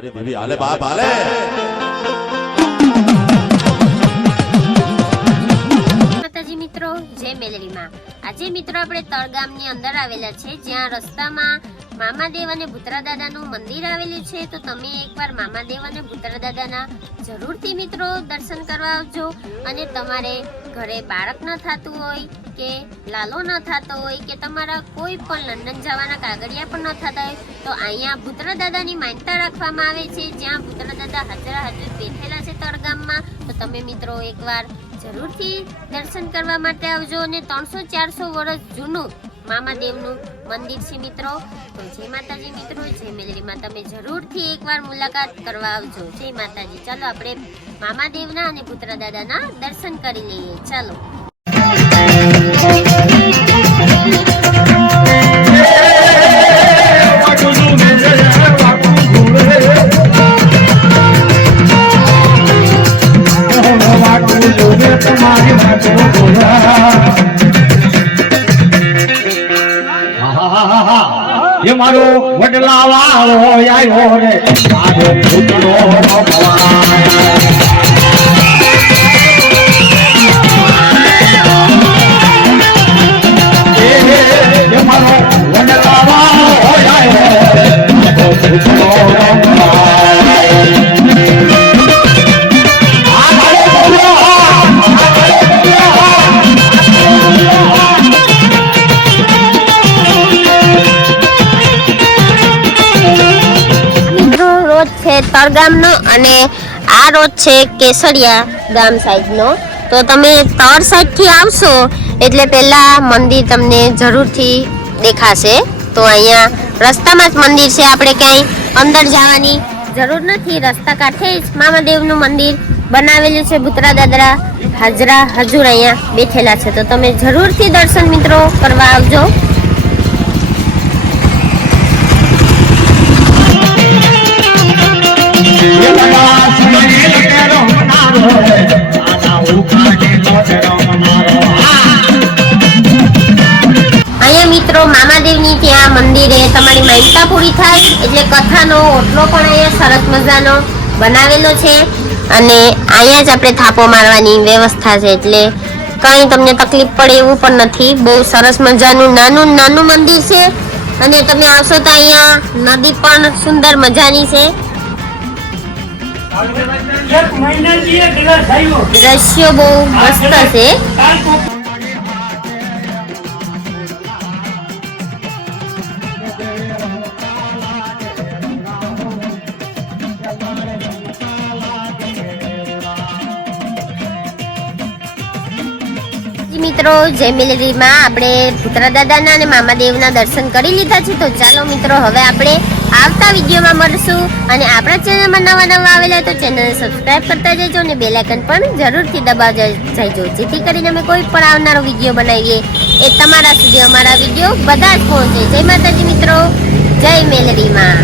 અરે હાલે બાપ હાલે માતાજી મિત્રો, જય મેલડીમાં આજે મિત્રો આપણે તળગામની અંદર આવેલા છે, જ્યાં રસ્તામાં મામાદેવ અને ભૂતરા દાદાનું મંદિર આવેલું છે. તો તમે એકવાર મામાદેવ અને ભૂતરા દાદાના જરૂરથી મિત્રો દર્શન કરવા આવજો. અને તમારે ઘરે બાળક ન થતું હોય કે લાલો ન થતો હોય કે તમારા કોઈ પણ લંડન જવાના કાગળિયા પણ ન થતા હોય, તો અહીંયા ભૂતરા દાદાની માન્યતા રાખવામાં આવે છે. જ્યાં ભૂતરા દાદા હાજરા હાજર બેઠેલા છે તળગામમાં, તો તમે મિત્રો એકવાર જરૂરથી દર્શન કરવા માટે આવજો અને ત્રણસો ચારસો વર્ષ જૂનું મામાદેવનું મંદિર છે મિત્રો. તો જય માતાજી મિત્રો, જય મેલરીમાં તમે જરૂરથી એકવાર મુલાકાત કરવા આવજો. જય માતાજી. ચાલો આપણે મામાદેવના અને પુત્ર દાદાના દર્શન કરી લઈએ. ચાલો. એ મારો વડલા વાળો આવ્યો રે મારો પુતળો તળગામનો અને આ રોડ છે કેસરિયા ગામ સાઈડનો. તો તમે તળ સાઈડથી આવશો એટલે પહેલાં મંદિર તમને જરૂરથી દેખાશે. તો અહીંયા રસ્તામાં જ મંદિર છે, આપણે ક્યાંય અંદર જવાની જરૂર નથી. રસ્તા કાંઠે જ મામાદેવનું મંદિર બનાવેલું છે, ભૂતરા દાદરા, હાજરા, હજુર અહીંયા બેઠેલા છે. તો તમે જરૂરથી દર્શન મિત્રો કરવા આવજો. ત્યાં મંદિરે તમારી માન્યતા પૂરી થાય એટલે કથાનો ઓટલો પણ અહીંયા સરસ મજાનો બનાવેલો છે. અને અહીંયા જ આપણે થાપો મારવાની વ્યવસ્થા છે એટલે કંઈ તમને તકલીફ પડે એવું પણ નથી. બહુ સરસ મજાનું નાનું નાનું મંદિર છે. અને તમે આવશો તો અહીંયા નદી પણ સુંદર મજાની છે. દ્રશ્યો બહુ મસ્ત છે. મિત્રો, જય મેલેરીમાં આપણે પુત્ર દાદાના અને મામાદેવના દર્શન કરી લીધા છે. તો ચાલો મિત્રો, હવે આપણે આવતા વિડીયોમાં મળશું. અને આપણા ચેનલમાં નવા નવા આવેલા તો ચેનલને સબસ્ક્રાઇબ કરતા જજો અને બેલ આઇકન પણ જરૂરથી દબાવતા જજો. જેથી કરીને અમે કોઈ પણ આવનારો વીડિયો બનાવીએ એ તમારા સુધી અમારા વીડિયો બધા જ પહોંચે. જય માતાજી મિત્રો, જય મેલેરીમાં